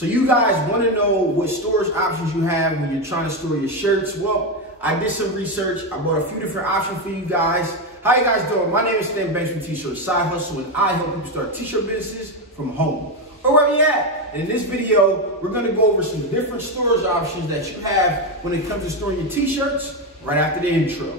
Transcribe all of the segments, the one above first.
So you guys want to know what storage options you have when you're trying to store your shirts? Well, I did some research. I brought a few different options for you guys. How you guys doing? My name is Stan Banks from T-Shirt Side Hustle, and I help people start t-shirt businesses from home or wherever you at. And in this video, we're going to go over some different storage options that you have when it comes to storing your t-shirts right after the intro.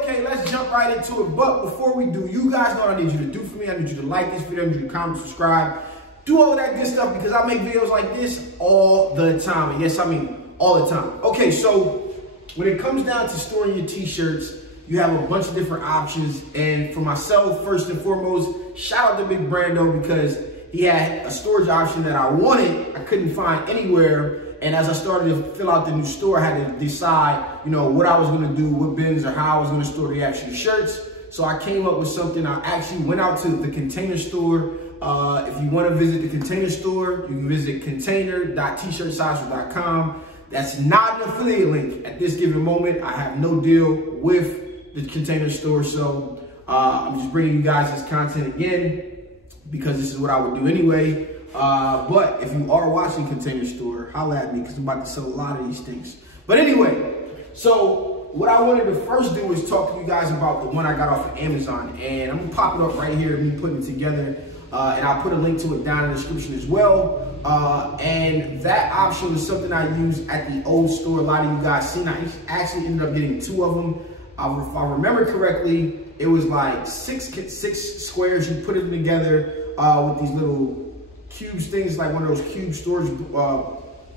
Okay, let's jump right into it. But before we do, you guys know what I need you to do for me. I need you to like this video, I need you to comment, subscribe, do all of that good stuff because I make videos like this all the time. And yes, I mean all the time. Okay, so when it comes down to storing your t-shirts, you have a bunch of different options. And for myself, first and foremost, shout out to Big Brando because he had a storage option that I wanted, I couldn't find anywhere. And as I started to fill out the new store, I had to decide, what I was going to do, what bins or how I was going to store the actual shirts. So I came up with something. I actually went out to the Container Store. If you want to visit the Container Store, you can visit container.tshirtsocial.com. That's not an affiliate link at this given moment. I have no deal with the Container Store. So I'm just bringing you guys this content again because this is what I would do anyway. But if you are watching Container Store, holla at me because I'm about to sell a lot of these things. But anyway, so what I wanted to first do is talk to you guys about the one I got off of Amazon. And I'm going to pop it up right here, me putting it together. And I'll put a link to it down in the description as well. And that option was something I used at the old store. A lot of you guys seen. I actually ended up getting 2 of them. If I remember correctly, it was like six squares. You put it together with these little cubes things, like one of those cube storage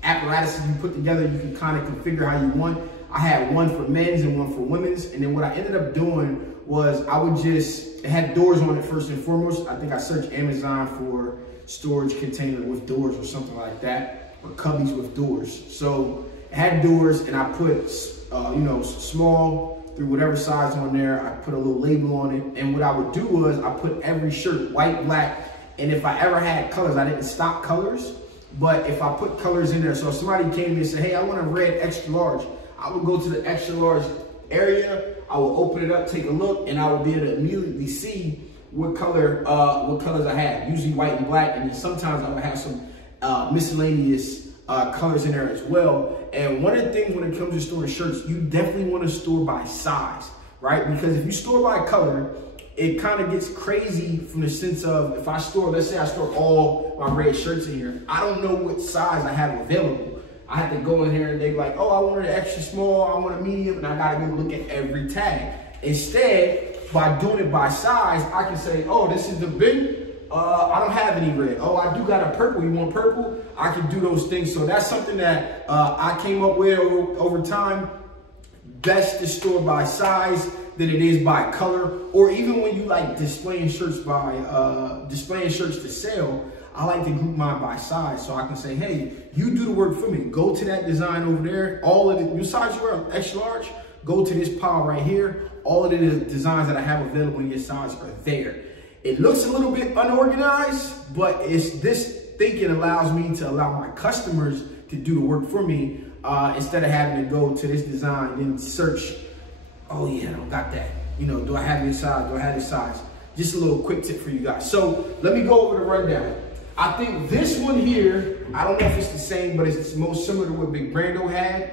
apparatuses you put together. You can kind of configure how you want. I had one for men's and one for women's. And then what I ended up doing was it had doors on it first and foremost. I think I searched Amazon for storage container with doors or something like that, or cubbies with doors. So it had doors and I put, small through whatever size on there. I put a little label on it. And what I would do was I put every shirt, white, black, and if I ever had colors, I didn't stock colors, but if I put colors in there, so if somebody came to me and said, hey, I want a red extra large, I would go to the extra large area, I will open it up, take a look, and I would be able to immediately see what colors I had, usually white and black, and then sometimes I would have some miscellaneous colors in there as well. And one of the things when it comes to storing shirts, you definitely want to store by size, right? Because if you store by color, it kind of gets crazy from the sense of if I store, let's say I store all my red shirts in here, I don't know what size I have available. I have to go in here and they're like, oh, I want an extra small, I want a medium, and I gotta go look at every tag. Instead, by doing it by size, I can say, oh, this is the bin. I don't have any red. Oh, I do got a purple. You want purple? I can do those things. So that's something that I came up with over time. Best to store by size than it is by color, or even when you like displaying shirts to sell, I like to group mine by size so I can say, hey, you do the work for me. Go to that design over there. All of the size you are extra large, go to this pile right here. All of the designs that I have available in your size are there. It looks a little bit unorganized, but this thinking allows me to allow my customers to do the work for me instead of having to go to this design and search. Oh yeah, I don't got that. Do I have this size? Do I have this size? Just a little quick tip for you guys. So let me go over the rundown. I think this one here, I don't know if it's the same, but it's most similar to what Big Brando had.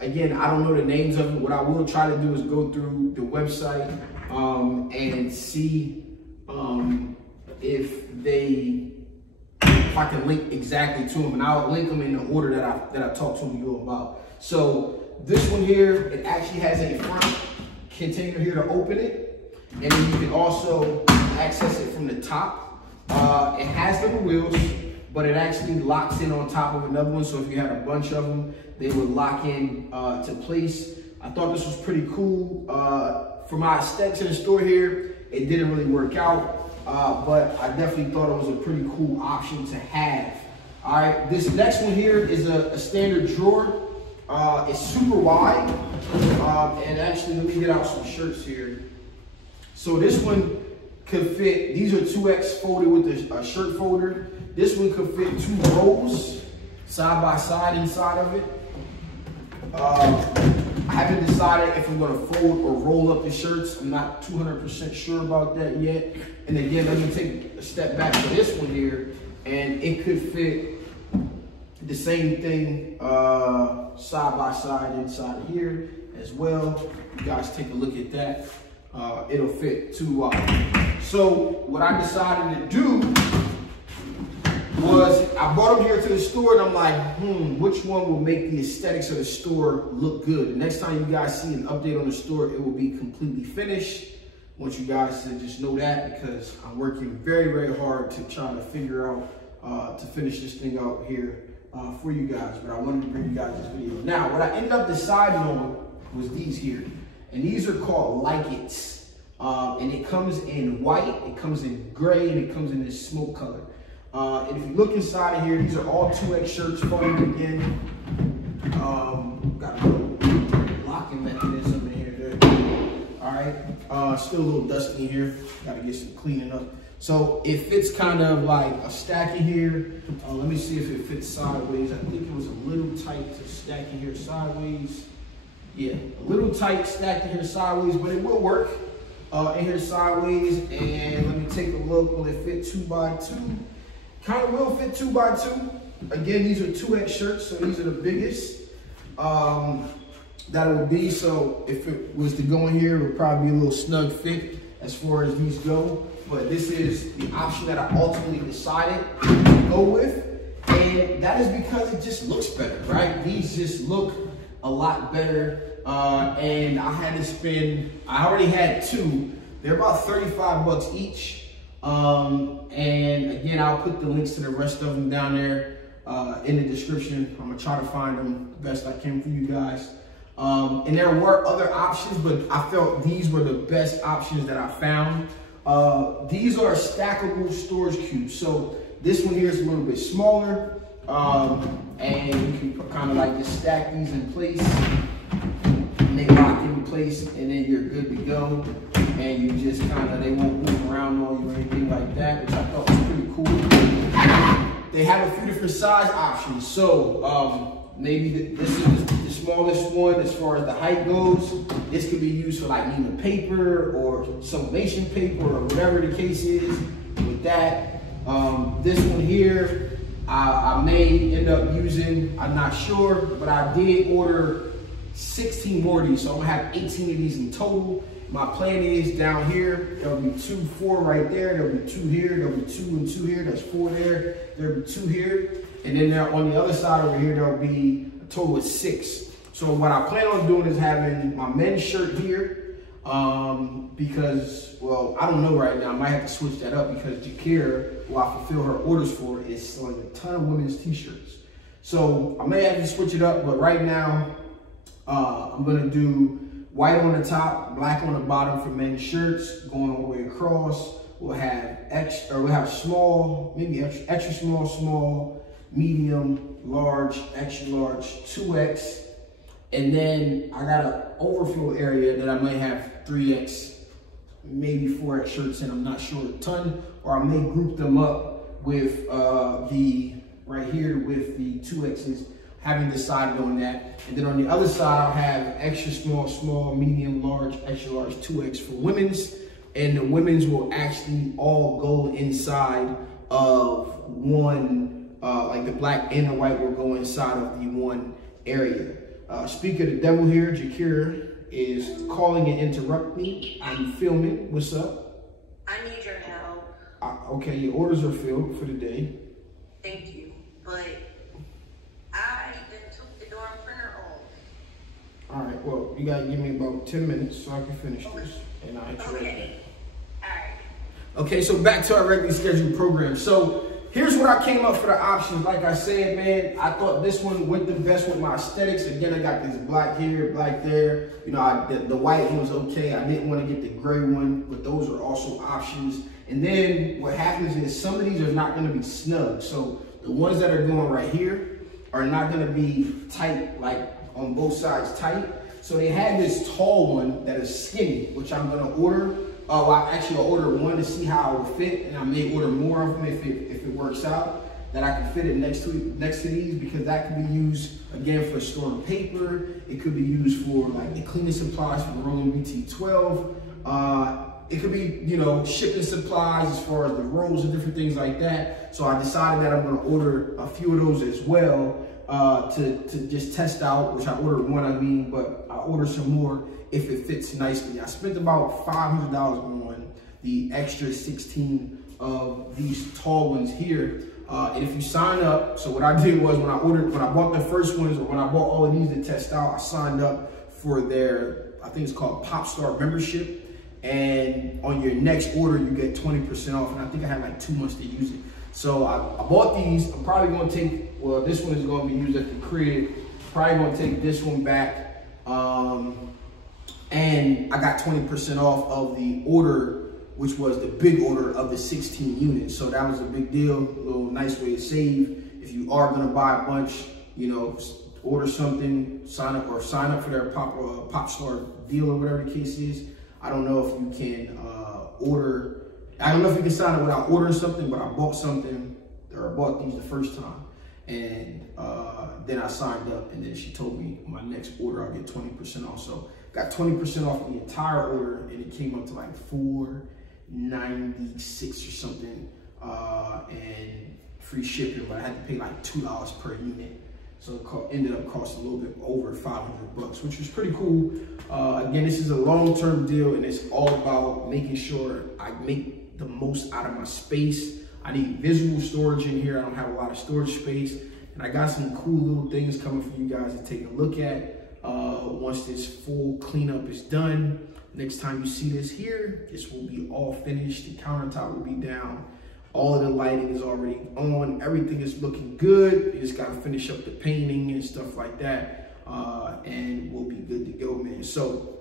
Again, I don't know the names of it. What I will try to do is go through the website and see if I can link exactly to them, and I'll link them in the order that I talked to you about. So this one here, it actually has a front container here to open it, and then you can also access it from the top. It has little wheels, but it actually locks in on top of another one. So if you had a bunch of them, they would lock in to place. I thought this was pretty cool. For my aesthetics in the store here, it didn't really work out, but I definitely thought it was a pretty cool option to have All right, this next one here is a standard drawer. It's super wide. And actually, let me get out some shirts here. So this one could fit, these are 2X folded with a shirt folder. This one could fit 2 rows side by side inside of it. I haven't decided if I'm gonna fold or roll up the shirts. I'm not 200% sure about that yet. And again, let me take a step back to this one here, and it could fit the same thing side by side inside of here as well. You guys take a look at that. It'll fit 2 wide. So what I decided to do was I brought them here to the store, and I'm like, which one will make the aesthetics of the store look good? The next time you guys see an update on the store, it will be completely finished. I want you guys to just know that, because I'm working very, very hard to try to figure out, to finish this thing out here for you guys. But I wanted to bring you guys this video. Now, what I ended up deciding on was these here. And these are called Like-Its. And it comes in white, it comes in gray, and it comes in this smoke color. And if you look inside of here, these are all 2X shirts folded again. Got a little locking mechanism in here. All right, still a little dusty in here. Got to get some cleaning up. So it fits kind of like a stack in here. Let me see if it fits sideways. I think it was a little tight to stack in here sideways. Yeah, a little tight stacked in here sideways, but it will work in here sideways. And let me take a look. Will it fit 2 by 2? Kind of will fit 2 by 2. Again, these are 2X shirts, so these are the biggest that it will be. So if it was to go in here, it would probably be a little snug fit as far as these go. But this is the option that I ultimately decided to go with. And that is because it just looks better, right? These just look a lot better. And I had to spend, I already had 2. They're about 35 bucks each. And again, I'll put the links to the rest of them down there in the description. I'm gonna try to find them the best I can for you guys. And there were other options, but I felt these were the best options that I found. These are stackable storage cubes. So this one here is a little bit smaller, and you can kind of like just stack these in place, and they lock in place, and then you're good to go. And you just kind of, they won't move around on you or anything like that, which I thought was pretty cool. They have a few different size options. So maybe this is the smallest one as far as the height goes. This could be used for like needing paper or sublimation paper or whatever the case is with that. This one here, I may end up using, I'm not sure, but I did order 16 more of these. So I'm gonna have 18 of these in total. My plan is down here, there'll be 2, 4 right there. There'll be 2 here. There'll be 2 and 2 here. That's 4 there. There'll be 2 here. And then there, on the other side over here, there'll be a total of 6. So what I plan on doing is having my men's shirt here. Because, well, I don't know right now. I might have to switch that up because Jakira, who I fulfill her orders for, is selling a ton of women's t-shirts. So I may have to switch it up, but right now, I'm gonna do white on the top, black on the bottom for men's shirts, going all the way across. We'll have extra, or we'll have small, maybe extra small, small, medium, large, extra large, 2X. And then I got an overflow area that I might have 3X, maybe 4X shirts in, I'm not sure a ton, or I may group them up with the, right here with the 2Xs. Haven't decided on that. And then on the other side, I'll have extra small, small, medium, large, extra large, 2X for women's. And the women's will actually all go inside of one, like the black and the white will go inside of the one area. Speak of the devil here, Jakira is calling and interrupting me. I'm filming. What's up? I need your help. Okay, your orders are filled for the day. Thank you, but I then took the dorm printer off. All right, well, you gotta give me about 10 minutes so I can finish this. And I'll interrupt Okay. All right. Okay, so back to our regularly scheduled program. So here's what I came up for the options. Like I said, man, I thought this one went the best with my aesthetics. Again, I got this black here, black there. You know, the white one was okay. I didn't want to get the gray one, but those are also options. And then what happens is some of these are not going to be snug. So the The ones that are going right here are not gonna be tight, like on both sides tight. So they had this tall one that is skinny, which I'm gonna order. Well, I'll order one to see how it will fit, and I may order more of them if it works out, that I can fit it next to these, because that can be used again for storing paper. It could be used for like the cleaning supplies for rolling BT12. It could be, you know, shipping supplies as far as the rolls and different things like that. So I decided that I'm gonna order a few of those as well to just test out, which I ordered one, but I ordered some more if it fits nicely. I spent about $500 on the extra 16 of these tall ones here. And if you sign up, so what I did was when I bought the first ones, or when I bought all of these to test out, I signed up for their, I think it's called Popstar membership. And on your next order, you get 20% off. And I think I had like 2 months to use it. So I bought these. I'm probably gonna take, well, this one is gonna be used at the crib. Probably gonna take this one back. And I got 20% off of the order, which was the big order of the 16 units. So that was a big deal, a little nice way to save. If you are gonna buy a bunch, you know, order something, sign up for their Popstar deal or whatever the case is. I don't know if you can I don't know if you can sign up without ordering something, but I bought something, or I bought these the first time. And then I signed up, and then she told me my next order I'll get 20% off. So got 20% off the entire order, and it came up to like $4.96 or something, and free shipping, but I had to pay like $2 per unit. So it ended up costing a little bit over $500, which was pretty cool. Again, this is a long-term deal, and it's all about making sure I make the most out of my space. I need visual storage in here. I don't have a lot of storage space, and I got some cool little things coming for you guys to take a look at once this full cleanup is done. Next time you see this here, this will be all finished. The countertop will be down. All of the lighting is already on. Everything is looking good. You just gotta finish up the painting and stuff like that, and we'll be good to go, man. So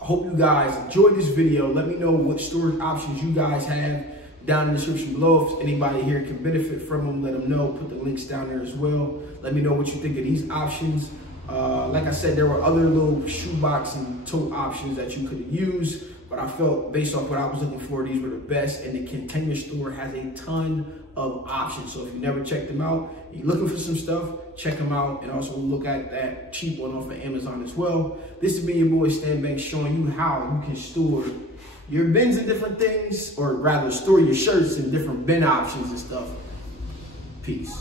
I hope you guys enjoyed this video. Let me know what storage options you guys have down in the description below. If anybody here can benefit from them, let them know. Put the links down there as well. Let me know what you think of these options. Like I said, there were other little shoebox and tote options that you could have used, but I felt based off what I was looking for, these were the best. And the Container Store has a ton of options. So if you never checked them out, and you're looking for some stuff, check them out. And also look at that cheap one off of Amazon as well. This has been your boy Stan Banks, showing you how you can store your bins and different things, or rather store your shirts in different bin options and stuff. Peace.